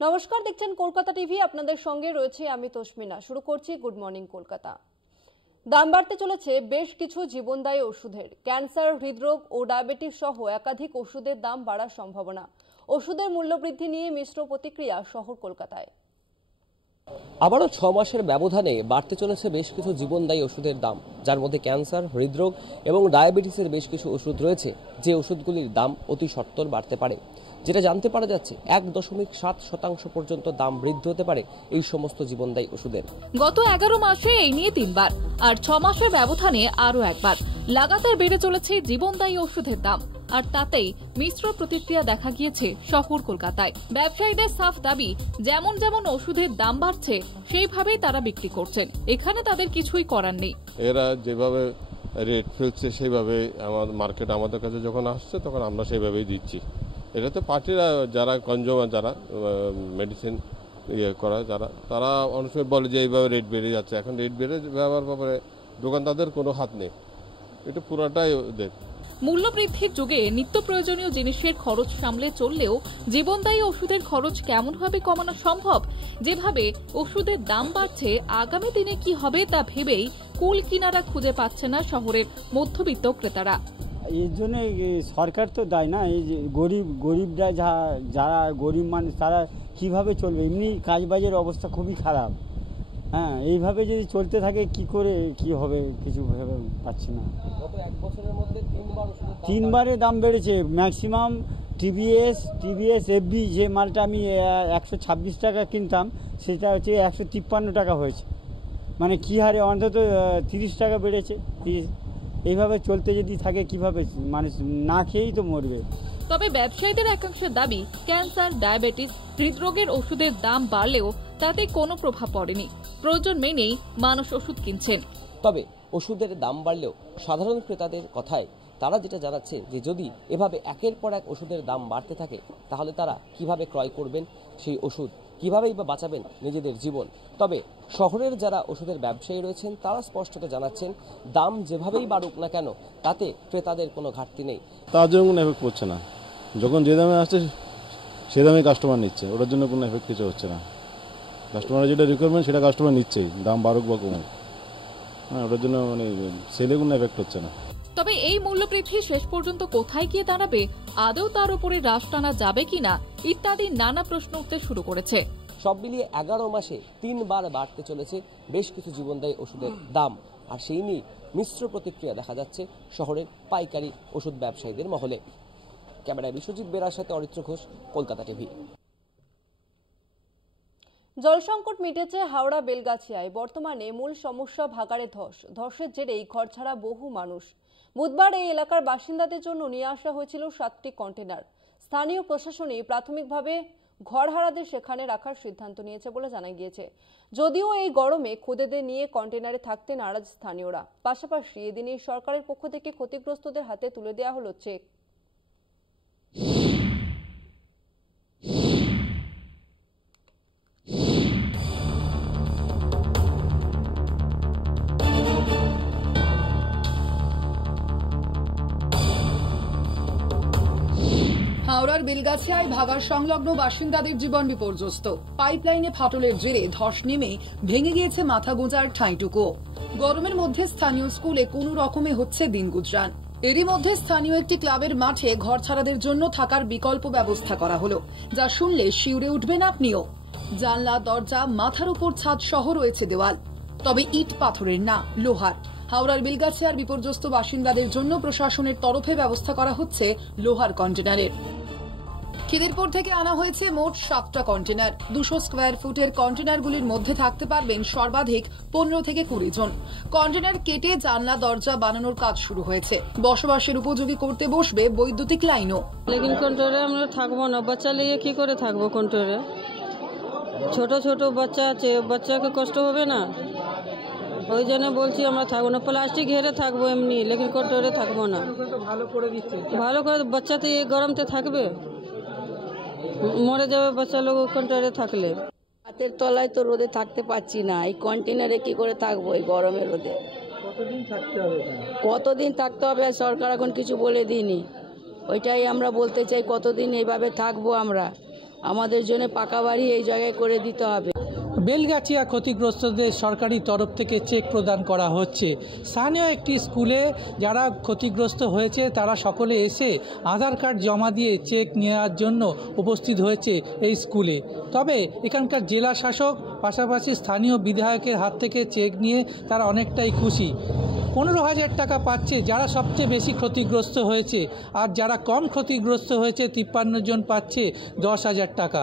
নমস্কার, দেখছেন কলকাতা টিভি। আপনাদের সঙ্গে রয়েছে আমি তসমিনা। শুরু করছি গুড মর্নিং কলকাতা। দাম বাড়তে চলেছে বেশ কিছু জীবনদায়ী ওষুধের। ক্যান্সার, হৃদরোগ ও ডায়াবেটিস সহ একাধিক ওষুধের দাম বাড়ার সম্ভাবনা। ওষুধের মূল্যবৃদ্ধি নিয়ে মিশ্র প্রতিক্রিয়া শহর কলকাতায়। আবারও 6 মাসের ব্যবধানে বাড়তে চলেছে বেশ কিছু জীবনদায়ী ওষুধের দাম, যার মধ্যে ক্যান্সার, হৃদরোগ এবং ডায়াবেটিসের বেশ কিছু ওষুধ রয়েছে, যে ওষুধগুলির দাম অতি সত্বর বাড়তে পারে। যেটা জানতে পারা যাচ্ছে 1.7% পর্যন্ত দাম বৃদ্ধি হতে পারে এই সমস্ত জীবনদায়ী ওষুধের। গত 11 মাসে এই নিয়ে 3 বার, আর 6 মাসের ব্যবধানে আরও একবার লাগাতার বেড়ে চলেছে জীবনদায়ী ওষুধের দাম। আর তাতেই মিশ্র প্রতিক্রিয়া দেখা গিয়েছে শহর কলকাতায়। ব্যবসায়ীদের সাফ দাবি, যেমন যেমন ওষুধের দাম বাড়ছে সেইভাবেই তারা বিক্রি করছেন। এখানে তাদের কিছুই করার নেই। এরা যেভাবে রেট ফেলছে সেইভাবে আমাদের মার্কেট আমাদের কাছে যখন আসছে তখন আমরা সেইভাবেই দিচ্ছি। এটাতে পার্টিরা যারা কনজিউমার, যারা মেডিসিন করা, তারা অনেক সময় বলে যে এইভাবে রেট বেড়ে যাচ্ছে। এখন রেট বেড়ে যাওয়ার ব্যাপারে দোকানদারদের কোনো হাত নেই, এটা পুরোটাই দেখ। মূল্যবৃদ্ধির যুগে নিত্য প্রয়োজনীয় জিনিসের খরচ সামলে চললেও জীবনদায়ী ওষুধের খরচ কেমনভাবে কমানো সম্ভব? যেভাবে ওষুধের দাম বাড়ছে, আগামী দিনে কি হবে তা ভেবেই কুল কিনারা খুঁজে পাচ্ছে না শহরের মধ্যবিত্ত ক্রেতারা। এর জন্য সরকার তো দায় না। এই যে গরিবরা যারা গরিব মানুষ, তারা কিভাবে চলবে? এমনি কাজবাজের অবস্থা খুবই খারাপ। হ্যাঁ, এইভাবে যদি চলতে থাকে কি করে কি হবে কিছু ভেবে পাচ্ছি না। গত 1 বছরের মধ্যে 3বারে দাম বেড়েছে। ম্যাক্সিমাম টিভিএস এফবি যে মালটা আমি 126 টাকা কিনতাম, সেটা হচ্ছে 153 টাকা হয়েছে। মানে কি হারে অন্তত 30 টাকা বেড়েছে। এইভাবে চলতে যদি থাকে কিভাবে মানুষ না খেয়েই তো মরবে। তবে ব্যবসায়ীদের একাংশের দাবি, ক্যান্সার, ডায়াবেটিস, হৃদরোগের ওষুধের দাম বাড়লেও তাতে কোনো প্রভাব পড়েনি। প্রয়োজন মেনেই মানুষ ওষুধ কিনছেন। তবে ওষুধের দাম বাড়লেও সাধারণ ক্রেতাদের কথায় তারা যেটা জানাচ্ছে যে যদি এভাবে একের পর এক ওষুধের দাম বাড়তে থাকে তাহলে তারা কিভাবে ক্রয় করবেন সেই ওষুধ, কিভাবেই বা বাঁচাবেন নিজেদের জীবন। তবে শহরের যারা ওষুধের ব্যবসায়ী রয়েছেন তারা স্পষ্টত জানাচ্ছেন, দাম যেভাবেই বাড়ুক না কেন তাতে ক্রেতাদের কোনো ঘাটতি নেই। তার জন্য কোনো এফেক্ট পড়ছে না। যখন যে দামে আসছে সে দামে কাস্টমার নিচ্ছে, ওটার জন্য কোনো এফেক্ট কিছু হচ্ছে না। কাস্টমারের যেটা রিকোয়ারমেন্ট সেটা কাস্টমার নিচ্ছেই, দাম বাড়ুক বা কমুক। হ্যাঁ, ওটার জন্য মানে সেলে কোনো এফেক্ট হচ্ছে না। তবে এই মূল্যবৃদ্ধি শেষ পর্যন্ত কোথায় গিয়ে দাঁড়াবে, আদৌ তার উপরে রাশ টানা যাবে কিনা ইত্যাদি নানা প্রশ্ন উঠতে শুরু করেছে। সব মিলিয়ে 11 মাসে 3 বার বাড়তে চলেছে বেশ কিছু জীবনদায়ী ওষুধের দাম, আর সেই নিয়ে মিশ্র প্রতিক্রিয়া দেখা যাচ্ছে শহরের পাইকারি ওষুধ ব্যবসায়ীদের মহলে। ক্যামেরায় বিশ্বজিৎ বেরার সাথে অরিত্র ঘোষ, কলকাতা টিভি। জল সংকট মিটেছে হাওড়া বেলগাছিয়ায়। বর্তমানে মূল সমস্যা ভাগাড়ে ধসের জেরেই ঘরছাড়া বহু মানুষ। বুধবার এই এলাকার বাসিন্দাদের জন্য নিয়ে আসা হয়েছিল 7টি কন্টেনার। স্থানীয় প্রশাসনই প্রাথমিকভাবে ঘরহারাদের সেখানে রাখার সিদ্ধান্ত নিয়েছে বলে জানা গিয়েছে। যদিও এই গরমে খোদেদের নিয়ে কন্টেনারে থাকতে নারাজ স্থানীয়রা। পাশাপাশি এদিনই সরকারের পক্ষ থেকে ক্ষতিগ্রস্তদের হাতে তুলে দেওয়া হলো চেক। হাওড়ার বেলগাছিয়ায় ভাগাড় সংলগ্ন বাসিন্দাদের জীবন বিপর্যস্ত। পাইপলাইনে ফাটলের জেরে ধস নেমে ভেঙে গিয়েছে মাথা গোঁজার ঠাঁইটুকু। গরমের মধ্যে স্থানীয় স্কুলে কোনো রকমে হচ্ছে দিন গুজরান। এরই মধ্যে স্থানীয় একটি ক্লাবের মাঠে ঘরছাড়াদের জন্য থাকার বিকল্প ব্যবস্থা করা হলো, যা শুনলে শিউরে উঠবেন আপনিও। জানলা, দরজা, মাথার উপর ছাদ সহ রয়েছে দেওয়াল, তবে ইট পাথরের না, লোহার। হাওড়ার বেলগাছিয়ার বিপর্যস্ত বাসিন্দাদের জন্য প্রশাসনের তরফে ব্যবস্থা করা হচ্ছে লোহার কন্টেনারের। খিদিরপুর থেকে আনা হয়েছে মোট 7টা কন্টেনার। 200 স্কোয়ার ফুটের কন্টেনারগুলির মধ্যে থাকতে পারবেন সর্বাধিক 15 থেকে 20 জন। কন্টেনার কেটে জানলা, দরজা বানানোর কাজ শুরু হয়েছে। বসবাসের উপযোগী করতে বসবে বৈদ্যুতিক লাইনও। লেকিন কন্টেনারে আমরা থাকবো না, বাচ্চা নিয়ে কি করে থাকবো কন্টেনারে? ছোট ছোট বাচ্চা আছে, বাচ্চাকে কষ্ট হবে না, ওই জন্য বলছি আমরা থাকবো না। প্লাস্টিক ঘেরে থাকবো এমনি, লেকিন কন্টেনারে থাকবো না। ভালো করে বাচ্চা তো এই গরমতে থাকবে, মরে যাবে বাচ্চা লোক কন্টেনারে থাকলে। হাতের তলায় তো রোদে থাকতে পারছি না, এই কন্টেনারে কি করে থাকবো এই গরমের রোদে? কতদিন থাকতে হবে সরকার এখন কিছু বলে দিইনি। ওইটাই আমরা বলতে চাই, কতদিন এইভাবে থাকবো আমরা? আমাদের জন্য পাকা বাড়ি এই জায়গায় করে দিতে হবে। বেলগাছিয়া ক্ষতিগ্রস্তদের সরকারি তরফ থেকে চেক প্রদান করা হচ্ছে। স্থানীয় একটি স্কুলে যারা ক্ষতিগ্রস্ত হয়েছে তারা সকলে এসে আধার কার্ড জমা দিয়ে চেক নেওয়ার জন্য উপস্থিত হয়েছে এই স্কুলে। তবে এখানকার জেলা শাসক পাশাপাশি স্থানীয় বিধায়কের হাত থেকে চেক নিয়ে তারা অনেকটাই খুশি। 15,000 টাকা পাচ্ছে যারা সবচেয়ে বেশি ক্ষতিগ্রস্ত হয়েছে, আর যারা কম ক্ষতিগ্রস্ত হয়েছে 53 জন পাচ্ছে 10,000 টাকা।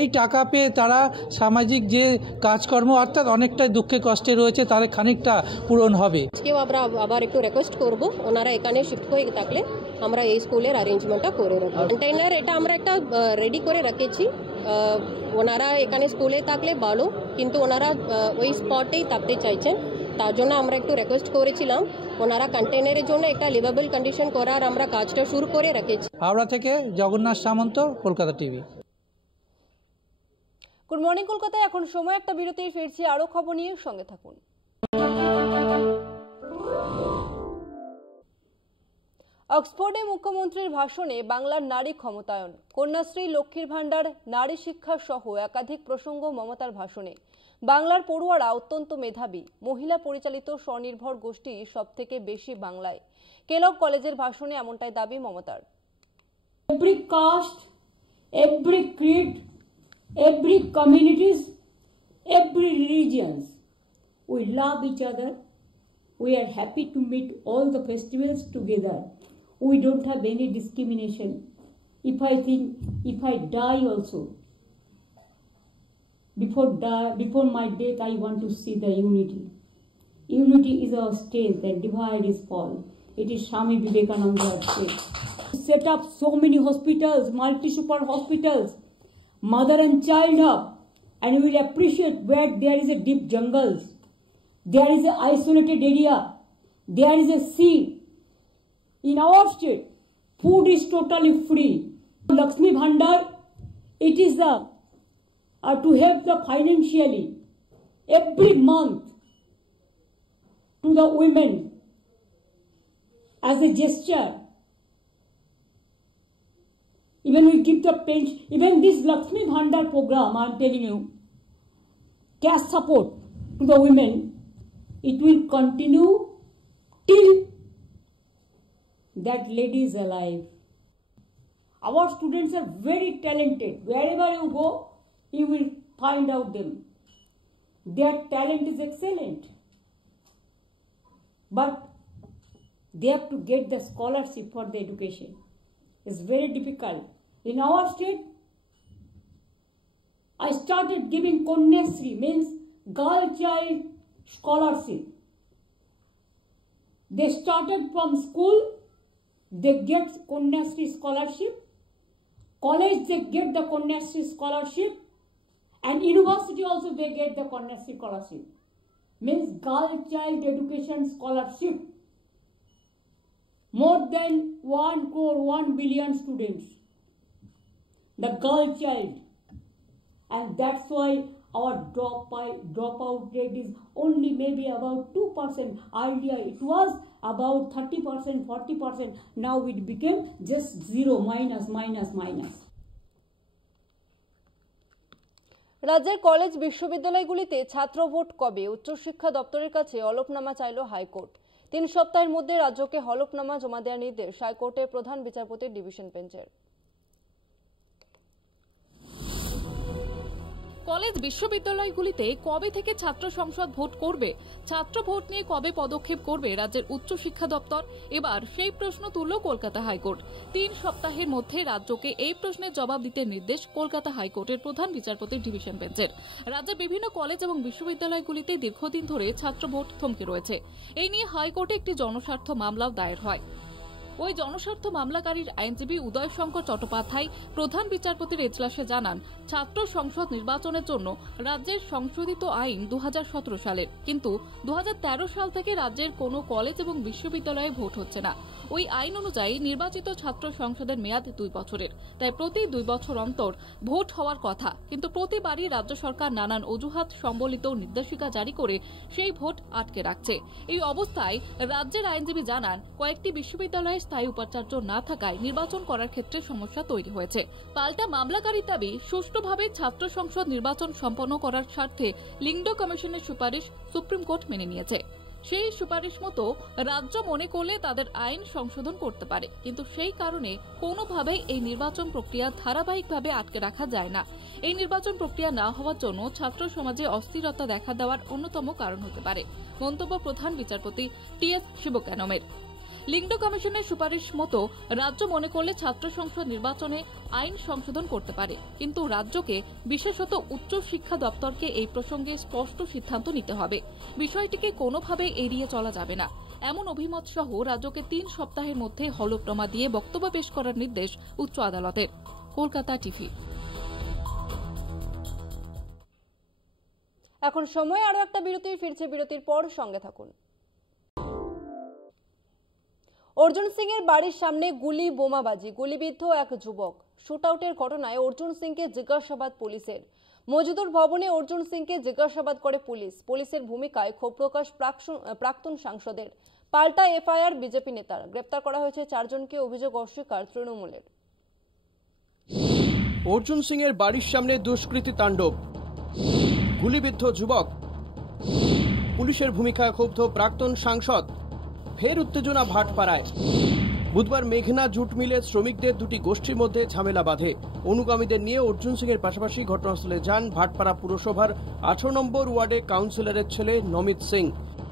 এই টাকা পেয়ে তারা সামাজিক যে কাজকর্ম অর্থাৎ অনেকটাই দুঃখে কষ্টে রয়েছে তাদের খানিকটা পূরণ হবে। আজকেও আমরা আবার একটু রিকোয়েস্ট করব, ওনারা এখানে শিফট হয়ে থাকলে আমরা এই স্কুলের অ্যারেঞ্জমেন্টটা করে রাখবো। কন্টেইনার এটা আমরা একটা রেডি করে রেখেছি, ওনারা এখানে স্কুলে থাকলে ভালো, কিন্তু ওনারা ওই স্পটেই থাকতে চাইছেন, তার জন্য আমরা একটু রিকোয়েস্ট করেছিলাম ওনারা কন্টেইনারের জন্য একটা লিভেবল কন্ডিশন করার আমরা কাজটা শুরু করে রেখেছি। হাওড়া থেকে জগন্নাথ সামন্ত, কলকাতা টিভি। গুড মর্নিং কলকাতায় এখন সময় একটা বিরতির, ফিরছি আরো খবর নিয়ে, সঙ্গে থাকুন। অক্সফোর্ডে মুখ্যমন্ত্রীর ভাষণে বাংলার নারী ক্ষমতায়ন, কন্যাশ্রী, লক্ষ্মীর ভাণ্ডার, নারী শিক্ষা সহ একাধিক প্রসঙ্গ মমতার ভাষণে। বাংলার পড়ুয়ারা অত্যন্ত মেধাবী, মহিলা পরিচালিত স্বনির্ভর গোষ্ঠী সবথেকে বেশি বাংলায়। কেলগ কলেজের ভাষণে এমনটাই দাবি মমতার। Every caste, every creed, every communities, every religions, we love each other. We are happy to meet all the festivals together. We don't have any discrimination. If I die also, before my death, I want to see the unity. Unity is our strength, and divide is fall. It is Swami Vivekananda said. Set up so many hospitals, multi-super hospitals, mother and child hub, and we will appreciate where there is a deep jungles, there is an isolated area, there is a sea. In our state, food is totally free. Lakshmi Bhandar, it is to help the financially every month to the women as a gesture. Even we give the pension, even this Lakshmi Bhandar program, I am telling you, cash support to the women, it will continue till that lady is alive. Our students are very talented. Wherever you go, you will find out them. Their talent is excellent. But they have to get the scholarship for the education. It's very difficult. In our state, I started giving Konyasri, means girl child scholarship. They started from school, they get Konyasri scholarship. College, they get the Konyasri scholarship. And university also, they get the Konyasri scholarship. Means girl child education scholarship. More than 1 crore, 1 billion students. The girl child. And that's why our dropout rate is only maybe about 2%. Earlier it was about 30%, 40%. Now it became just zero, minus. রাজ্যের college বিশ্ববিদ্যালয়গুলিতে ছাত্র vote কবে? উচ্চশিক্ষা দপ্তরের কাছে হলফনামা চাইল high court. 3 সপ্তাহের মধ্যে রাজ্যকে হলফনামা জমা দেওয়ার নির্দেশ হাইকোর্টের প্রধান বিচারপতির ডিভিশন বেঞ্চের। কলেজ বিশ্ববিদ্যালয়গুলিতে কবে থেকে ছাত্র সংসদ ভোট করবে, ছাত্র ভোট নিয়ে কবে পদক্ষেপ করবে রাজ্যের উচ্চ শিক্ষা দপ্তর? এবার সেই প্রশ্ন তুলল কলকাতা হাইকোর্ট। 3 সপ্তাহের মধ্যে রাজ্যকে এই প্রশ্নের জবাব দিতে নির্দেশ কলকাতা হাইকোর্টের প্রধান বিচারপতির ডিভিশন বেঞ্চের। রাজ্যের বিভিন্ন কলেজ এবং বিশ্ববিদ্যালয়গুলিতে দীর্ঘদিন ধরে ছাত্র ভোট থমকে রয়েছে। এই নিয়ে হাইকোর্টে একটি জনস্বার্থ মামলাও দায়ের হয়। ওই জনস্বার্থ মামলাকারীর আইনজীবী উদয় শঙ্কর চট্টোপাধ্যায় প্রধান বিচারপতির এজলাসে জানান, ছাত্র সংসদ নির্বাচনের জন্য রাজ্যের সংশোধিত আইন 2017 সালের, কিন্তু 2013 সাল থেকে রাজ্যের কোনো কলেজ এবং বিশ্ববিদ্যালয়ে ভোট হচ্ছে না। ওই আইন অনুযায়ী নির্বাচিত ছাত্র সংসদের মেয়াদ 2 বছরের, তাই প্রতি 2 বছর অন্তর ভোট হওয়ার কথা, কিন্তু প্রতিবারই রাজ্য সরকার নানান অজুহাত সম্বলিত নির্দেশিকা জারি করে সেই ভোট আটকে রাখছে। এই অবস্থায় রাজ্যের আইনজীবী জানান, কয়েকটি বিশ্ববিদ্যালয়ে স্থায়ী উপাচার্য না থাকায় নির্বাচন করার ক্ষেত্রে সমস্যা তৈরি হয়েছে। পাল্টা মামলাকারীর দাবি, সুষ্ঠুভাবে ছাত্র সংসদ নির্বাচন সম্পন্ন করার স্বার্থে লিংডো কমিশনের সুপারিশ সুপ্রিম কোর্ট মেনে নিয়েছে। সেই সুপারিশ মতো রাজ্য মনে করলে তাদের আইন সংশোধন করতে পারে, কিন্তু সেই কারণে কোনোভাবেই এই নির্বাচন প্রক্রিয়া ধারাবাহিকভাবে আটকে রাখা যায় না। এই নির্বাচন প্রক্রিয়া না হওয়ার জন্য ছাত্র সমাজে অস্থিরতা দেখা দেওয়ার অন্যতম কারণ হতে পারে মন্তব্য প্রধান বিচারপতি টি.এস. শিবকানমের। লিংডো কমিশনের সুপারিশ মতো রাজ্য মনে করলে ছাত্র সংসদ নির্বাচনে আইন সংশোধন করতে পারে, কিন্তু রাজ্যকে, বিশেষত উচ্চ শিক্ষা দপ্তরকে এই প্রসঙ্গে স্পষ্ট সিদ্ধান্ত নিতে হবে। বিষয়টিকে কোনোভাবে এড়িয়ে চলা যাবে না, এমন অভিমত সহ রাজ্যকে 3 সপ্তাহের মধ্যে হলফনামা দিয়ে বক্তব্য পেশ করার নির্দেশ উচ্চ আদালতের। কলকাতা টিভি। এখন সময় আরো একটা বিরতি, ফিরছে বিরতির পর, সঙ্গে থাকুন। অর্জুন সিং এর বাড়ির সামনে গুলি, বোমাবাজি, গুলিবিদ্ধ এক যুবক। শুটআউটের ঘটনায় অর্জুন সিংকে জিজ্ঞাসাবাদ পুলিশের। মজদুর ভবনে অর্জুন সিংকে জিজ্ঞাসাবাদ করে পুলিশ। পুলিশের ভূমিকায় ক্ষোভ প্রকাশ প্রাক্তন সাংসদের। পাল্টা এফআইআর বিজেপি নেতার। গ্রেপ্তার করা হয়েছে 4 জনকে, অভিযোগ অস্বীকার তৃণমূলের। অর্জুন সিং এর বাড়ির সামনে দুষ্কৃতী তাণ্ডব, গুলিবিদ্ধ যুবক, পুলিশের ভূমিকায় ক্ষুব্ধ প্রাক্তন সাংসদ। ফের উত্তেজনা ভাটপাড়ায়। বুধবার মেঘনা জুট মিলের শ্রমিকদের 2টি গোষ্ঠীর মধ্যে ঝামেলা বাঁধে। অনুগামীদের নিয়ে অর্জুন সিং এর পাশাপাশি ঘটনাস্থলে যান ভাটপাড়া পুরসভার 18 নম্বর ওয়ার্ডে কাউন্সিলরের ছেলে নমিত সিং।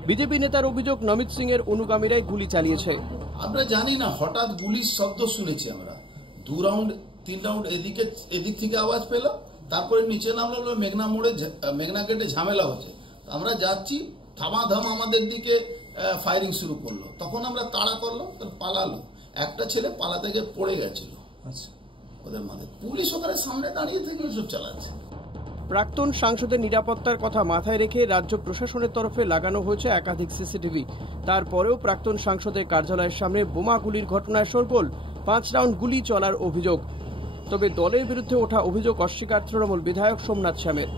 বিজেপি নেতার অভিযোগ, নমিত সিং এর অনুগামীরাই গুলি চালিয়েছে। আমরা জানি না, হঠাৎ গুলির শব্দ শুনেছি আমরা। 2 রাউন্ড 3 রাউন্ড এদিক থেকে আওয়াজ পেলাম, তারপরে নিচে নামলো, মেঘনা মোড়ে, মেঘনা গেটে ঝামেলা হচ্ছে। আমরা যাচ্ছি, থামাধাম আমাদের দিকে ফায়ারিং শুরু করলো। তখন আমরা তাড়া করলাম, পালালো। একটা ছেলে পালাতে গিয়ে পড়ে গেছিল। ওদের মধ্যে পুলিশ ওখানে সামনে দাঁড়িয়ে থেকে ওসব চালাচ্ছে। প্রাক্তন সাংসদের নিরাপত্তার কথা মাথায় রেখে রাজ্য প্রশাসনের তরফে লাগানো হয়েছে একাধিক সিসিটিভি। তারপরেও প্রাক্তন সাংসদের কার্যালয়ের সামনে বোমাগুলির ঘটনায় শোরগোল। 5 রাউন্ড গুলি চলার অভিযোগ। তবে দলের বিরুদ্ধে ওঠা অভিযোগ অস্বীকার তৃণমূল বিধায়ক সোমনাথ শ্যামের।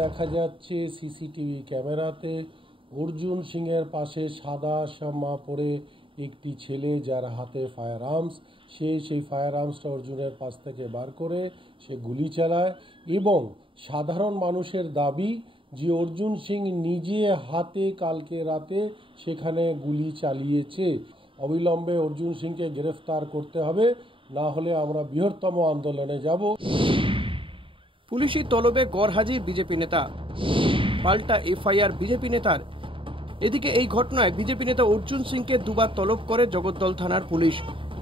দেখা যাচ্ছে সিসিটিভি ক্যামেরাতে অর্জুন সিং এর পাশে সাদা জামা পরে একটি ছেলে, যার হাতে ফায়ার আর্মস, সেই ফায়ার আর্মসটা অর্জুনের পাশ থেকে বার করে সে গুলি চালায়। এবং সাধারণ মানুষের দাবি যে অর্জুন সিং নিজে হাতে কালকে রাতে সেখানে গুলি চালিয়েছে। অবিলম্বে অর্জুন সিংকে গ্রেফতার করতে হবে, না হলে আমরা বৃহত্তম আন্দোলনে যাব। পুলিশি তলবে গড়হাজির বিজেপি নেতা। পাল্টা এফআইআর বিজেপি নেতার। এদিকে এই ঘটনায় বিজেপি নেতা অর্জুন সিংকে 2 বার তলব করে জগদ্দল থানার পুলিশ।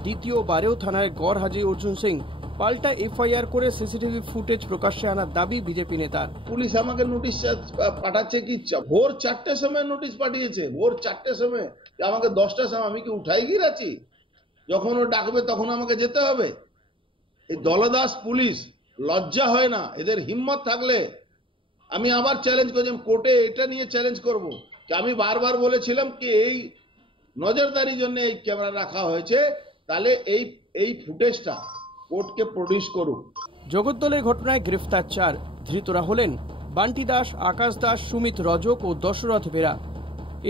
দ্বিতীয়বারেও থানায় গড়হাজির অর্জুন সিং। পাল্টা এফআইআর করে সিসিটিভি ফুটেজ প্রকাশ্যে আনার দাবি বিজেপি নেতার। পুলিশ আমাকে নোটিশ পাঠাচ্ছে কি ভোর 4টের সময় নোটিশ পাঠিয়েছে। ভোর 4টের সময়, আমাকে 10টার সময়, আমি কি উঠাই গিয়ে আছি? যখন ও ডাকবে তখন আমাকে যেতে হবে। এই দলদাস পুলিশ লজ্জা হয় না? এদের হিম্মত থাকলে আমি আবার চ্যালেঞ্জ করছি, কোর্টে এটা নিয়ে চ্যালেঞ্জ করব। আমি বারবার বলেছিলাম কি এই নজরদারির জন্য এই ক্যামেরা রাখা হয়েছে, তাহলে এই ফুটেজটা কোর্টকে প্রডিউস করুক। জগদ্দলের ঘটনায় গ্রেফতার 4। ধৃতরা হলেন বান্টি দাস, আকাশ দাস, সুমিত রজক ও দশরথ বেরা।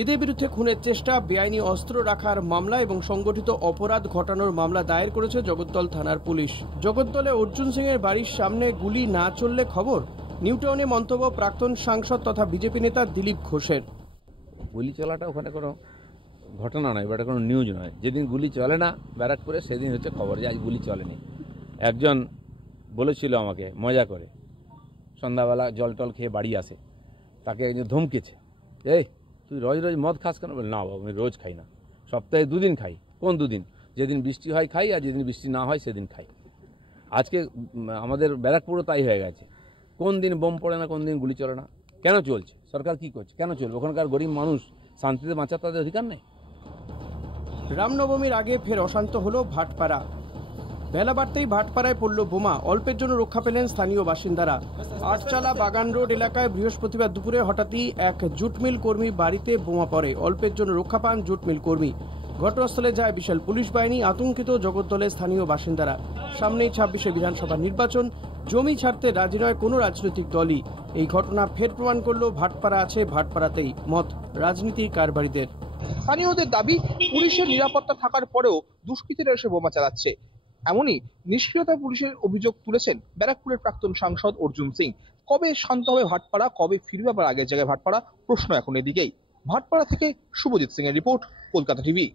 এদের বিরুদ্ধে খুনের চেষ্টা, বেআইনি অস্ত্র রাখার মামলা এবং সংগঠিত অপরাধ ঘটানোর মামলা দায়ের করেছে জগদ্দল থানার পুলিশ। জগদ্দলে অর্জুন সিং এর বাড়ির সামনে গুলি না চললে খবর। নিউটাউনে মন্তব্য প্রাক্তন সাংসদ তথা বিজেপি নেতা দিলীপ ঘোষের। গুলি চলাটা ওখানে কোনো ঘটনা নয়, এটা কোনো নিউজ নয়। যেদিন গুলি চলে না ব্যারাকপুরে, সেদিন হচ্ছে খবর যে আজ গুলি চলেনি। একজন বলেছিল আমাকে মজা করে, সন্ধ্যাবেলা জল টল খেয়ে বাড়ি আসে, তাকে একজন ধমকেছে, এই তুই রোজ রোজ মদ খাস কেন? বলে না বাবা, আমি রোজ খাই না, সপ্তাহে 2 দিন খাই। কোন 2 দিন? যেদিন বৃষ্টি হয় খাই, আর যেদিন বৃষ্টি না হয় সেদিন খাই। আজকে আমাদের ব্যারাকপুরও তাই হয়ে গেছে। কোন দিন বোম পড়ে না, কোন দিন গুলি চলে না। কেন চলছে? সরকার কি করছে? কেন চলবে? ওখানকার গরিব মানুষ শান্তিতে বাঁচার তাদের অধিকার নেই? রামনবমীর আগে ফের অশান্ত হলো ভাটপাড়া। বেলা বাড়তেই ভাটপাড়ায় পড়ল বোমা। অল্পের জন্য রক্ষা পেলেন স্থানীয় বাসিন্দারা। আটচালা বাগান রোড এলাকায় বৃহস্পতিবার দুপুরে হঠাৎই এক জুট মিল কর্মী বাড়িতে বোমা পড়ে। অল্পের জন্য রক্ষা পান জুট মিল কর্মী। ঘটনাস্থলে যায় বিশাল পুলিশ বাহিনী। আতঙ্কিত জগদ্দলের স্থানীয় বাসিন্দারা। সামনেই 26শে বিধানসভা নির্বাচন। জমি ছাড়তে রাজি নয় কোনো রাজনৈতিক দলই। এই ঘটনা ফের প্রমাণ করল ভাটপাড়া আছে ভাটপাড়াতেই, মত রাজনীতির কারবারিদের। স্থানীয়দের দাবি, পুলিশের নিরাপত্তা থাকার পরেও দুষ্কৃতীরা এসে বোমা চালাচ্ছে। এমনই নিষ্ক্রিয়তা পুলিশের অভিযোগ তুলেছেন ব্যারাকপুরের প্রাক্তন সাংসদ অর্জুন সিং। কবে শান্ত হবে ভাটপাড়া, কবে ফিরবে আবার আগের জায়গায় ভাটপাড়া, প্রশ্ন এখন এদিকেই। ভাটপাড়া থেকে শুভজিৎ সিং এর রিপোর্ট, কলকাতা টিভি।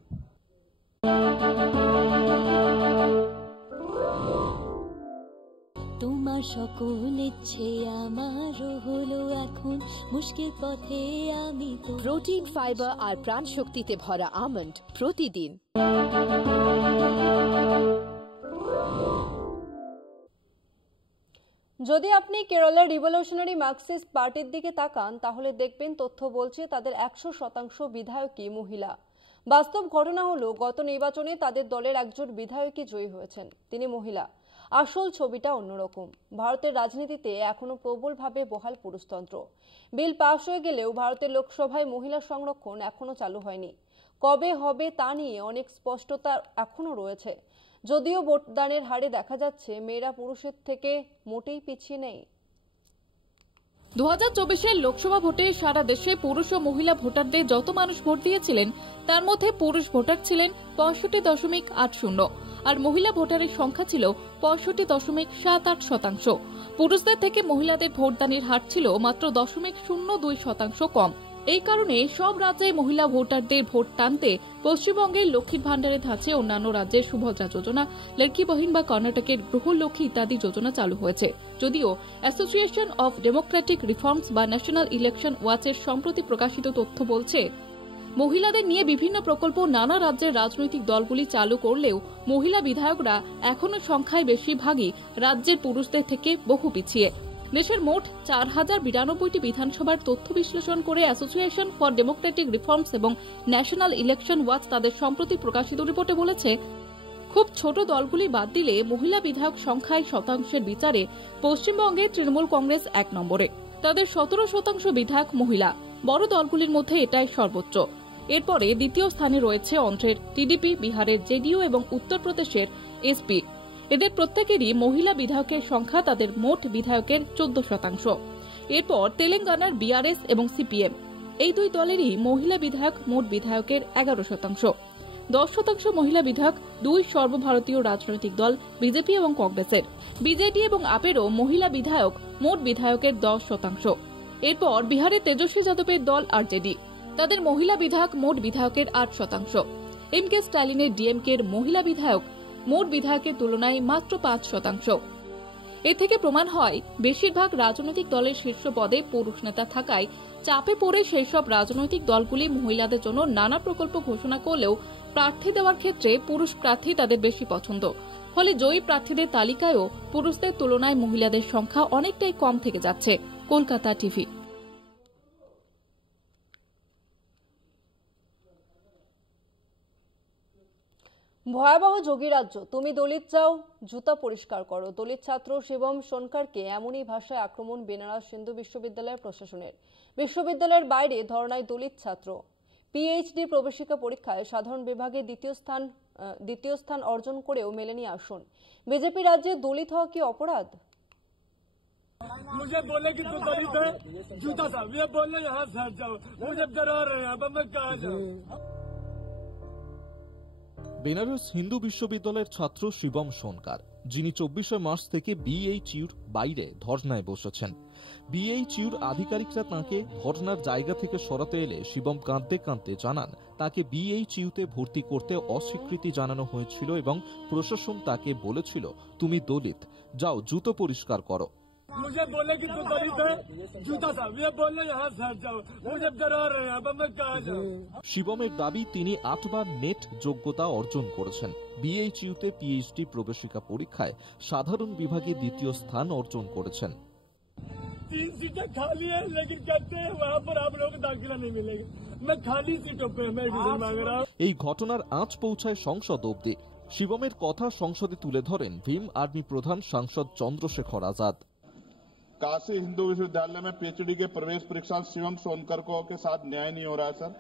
তোমার সকল ইচ্ছে আমারও হলো এখন, মুশকিল পথে আমি তো। প্রোটিন, ফাইবার আর প্রাণ শক্তিতে ভরা আমন্ড প্রতিদিন। যদি আপনি কেরালার রিভলিউশনারি মার্কসিস্ট পার্টির দিকে তাকান তাহলে দেখবেন তথ্য বলছে তাদের 100% বিধায়কই মহিলা। বাস্তব ঘটনা হলো গত নির্বাচনে তাদের দলের একজন বিধায়কই জয়ী হয়েছেন, তিনি মহিলা। আসল ছবিটা অন্যরকম। ভারতের রাজনীতিতে এখনো প্রবলভাবে বহাল পুরুষতন্ত্র। বিল পাশ হয়ে গেলেও ভারতের লোকসভায় মহিলা সংরক্ষণ এখনো চালু হয়নি। কবে হবে তা নিয়ে অনেক স্পষ্টতা এখনো রয়েছে। যদিও ভোটদানের হারে দেখা যাচ্ছে মেয়েরা পুরুষের থেকে মোটেই পিছিয়ে নেই। 2024-এর লোকসভা ভোটে সারা দেশে পুরুষ ও মহিলা ভোটারদের যত মানুষ ভোট দিয়েছিলেন তার মধ্যে পুরুষ ভোটার ছিলেন 65.80 আর মহিলা ভোটারের সংখ্যা ছিল 65.78%। পুরুষদের থেকে মহিলাদের ভোটদানের হার ছিল মাত্র 0.02% কম। এই কারণে সব রাজ্যে মহিলা ভোটারদের ভোট টানতে পশ্চিমবঙ্গের লক্ষ্মীর ভান্ডারের ধাঁচে অন্যান্য রাজ্যের সুভদ্রা যোজনা, লক্ষ্মী বহিন বা কর্ণাটকের গৃহলক্ষ্মী ইত্যাদি যোজনা চালু হয়েছে। যদিও অ্যাসোসিয়েশন অফ ডেমোক্রেটিক রিফর্মস বা ন্যাশনাল ইলেকশন ওয়াচের সম্প্রতি প্রকাশিত তথ্য বলছে, মহিলাদের নিয়ে বিভিন্ন প্রকল্প নানা রাজ্যের রাজনৈতিক দলগুলি চালু করলেও মহিলা বিধায়করা এখনো সংখ্যায় বেশিরভাগই রাজ্যের পুরুষদের থেকে বহু পিছিয়ে। দেশের মোট 4092টি বিধানসভার তথ্য বিশ্লেষণ করে অ্যাসোসিয়েশন ফর ডেমোক্রেটিক রিফর্মস এবং ন্যাশনাল ইলেকশন ওয়াচ তাদের সম্প্রতি প্রকাশিত রিপোর্টে বলেছে, খুব ছোট দলগুলি বাদ দিলে মহিলা বিধায়ক সংখ্যায় শতাংশের বিচারে পশ্চিমবঙ্গে তৃণমূল কংগ্রেস 1 নম্বরে। তাদের 17% বিধায়ক মহিলা। বড় দলগুলির মধ্যে এটাই সর্বোচ্চ। এরপরে দ্বিতীয় স্থানে রয়েছে অন্ধ্রের টিডিপি, বিহারের জেডিইউ এবং উত্তরপ্রদেশের এসপি। এদের প্রত্যেকেরই মহিলা বিধায়কের সংখ্যা তাদের মোট বিধায়কের 14%। এরপর তেলেঙ্গানার বিআরএস এবং সিপিএম, এই দুই দলেরই মহিলা বিধায়ক মোট বিধায়কের 11%। 10% মহিলা বিধায়ক দুই সর্বভারতীয় রাজনৈতিক দল বিজেপি এবং কংগ্রেসের। বিজেডি এবং আপেরও মহিলা বিধায়ক মোট বিধায়কের 10%। এরপর বিহারের তেজস্বী যাদবের দল আরজেডি, তাদের মহিলা বিধায়ক মোট বিধায়কের 8%। এমকে স্ট্যালিনের ডিএমকের মহিলা বিধায়ক মোট বিধায়কের তুলনায় মাত্র 5%। এ থেকে প্রমাণ হয় বেশিরভাগ রাজনৈতিক দলের শীর্ষ পদে পুরুষ নেতা থাকায় চাপে পড়ে সেই সব রাজনৈতিক দলগুলি মহিলাদের জন্য নানা প্রকল্প ঘোষণা করলেও প্রার্থী দেওয়ার ক্ষেত্রে পুরুষ প্রার্থী তাদের বেশি পছন্দ। ফলে জয়ী প্রার্থীদের তালিকায়ও পুরুষদের তুলনায় মহিলাদের সংখ্যা অনেকটাই কম থেকে যাচ্ছে। কলকাতা টিভি। ভয়াবহ যোগী রাজ্য, তুমি দলিত চাও, জুতা পরিষ্কার করো। দলিত ছাত্র শিবম সোনকারকে এমনই ভাষায় আক্রমণ বেনারস হিন্দু বিশ্ববিদ্যালয়ের প্রশাসনের। বিশ্ববিদ্যালয়ের বাইরে ধর্নায় দলিত ছাত্র। পিএইচডি প্রবেশিকা পরীক্ষায় সাধারণ বিভাগে দ্বিতীয় স্থান অর্জন করেও মেলেনি আসন। বিজেপি রাজ্যে দলিত হওয়া কি অপরাধ? मुझे बोले कि तू दलित है, जूता साहब ये बोले यहाँ से हट जाओ, मुझे डरा रहे हैं, अब मैं कहाँ जाऊँ। বেনারস হিন্দু বিশ্ববিদ্যালয়ের ছাত্র শিবম সোনকার, যিনি 24 মার্চ থেকে বিএইচইউর বাইরে ধর্নায় বসেছেন। বিএইচইউর আধিকারিকরা তাঁকে ধর্নার জায়গা থেকে সরাতে এলে শিবম কাঁদতে কাঁদতে জানান তাকে বিএইচইউতে ভর্তি করতে অস্বীকৃতি জানানো হয়েছিল এবং প্রশাসন তাকে বলেছিল, তুমি দলিত, যাও জুতো পরিষ্কার করো। मुझे बोले कि तू दलित है, जूता साहब ये बोले यहाँ से हट जाओ, मुझे डरा रहे हैं, अब मैं कहाँ जाऊँ। শিবমের দাবি, তিনি 8 বার নেট যোগ্যতা অর্জন করেছেন। বিএইচইউতে পিএইচডি প্রবেশিকা পরীক্ষায় সাধারণ বিভাগে দ্বিতীয় স্থান অর্জন করেছেন। 3 सीटें खाली है, लेकिन कहते हैं वहाँ पर आप लोगों को दाखिला नहीं मिलेगा। मैं खाली सीटों पे मैं एडमिशन मांग रहा हूँ। এই ঘটনার আঁচ পৌঁছায় সংসদ অবধি। শিবমের কথা সংসদে তুলে ধরেন ভীম আর্মি প্রধান সাংসদ চন্দ্রশেখর আজাদ। काशी हिंदू विश्वविद्यालय में पीएचडी के प्रवेश परीक्षा शिवम सोनकर को के साथ न्याय नहीं हो रहा है सर,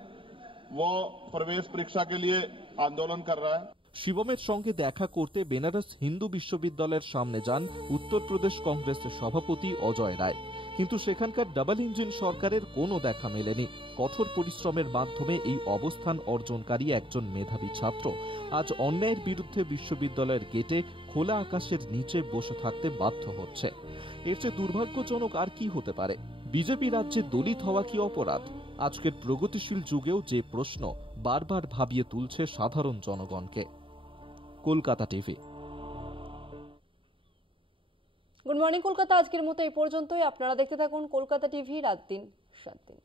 वो प्रवेश परीक्षा के लिए आंदोलन कर रहा है। শিবমের সঙ্গে দেখা করতে বেনারস হিন্দু বিশ্ববিদ্যালয়ের সামনে যান উত্তরপ্রদেশ কংগ্রেসের সভাপতি অজয় রায়। কিন্তু সেখানকার ডাবল ইঞ্জিন সরকারের কোনো দেখা মেলেনি। কঠোর পরিশ্রমের মাধ্যমে এই অবস্থান অর্জনকারী একজন মেধাবী ছাত্র আজ অন্যায়ের বিরুদ্ধে বিশ্ববিদ্যালয়ের গেটে খোলা আকাশের নিচে বসে থাকতে বাধ্য হচ্ছে। এর চেয়ে দুর্ভাগ্যজনক আর কি হতে পারে? বিজেপি রাজ্যে দলিত হওয়া কি অপরাধ? আজকের প্রগতিশীল যুগেও যে প্রশ্ন বারবার ভাবিয়ে তুলছে সাধারণ জনগণকে। Kolkata TV. Good morning Kolkata আজকের মতো এই পর্যন্তই। আপনারা দেখতে থাকুন কলকাতা টিভি, রাত দিন 7 দিন।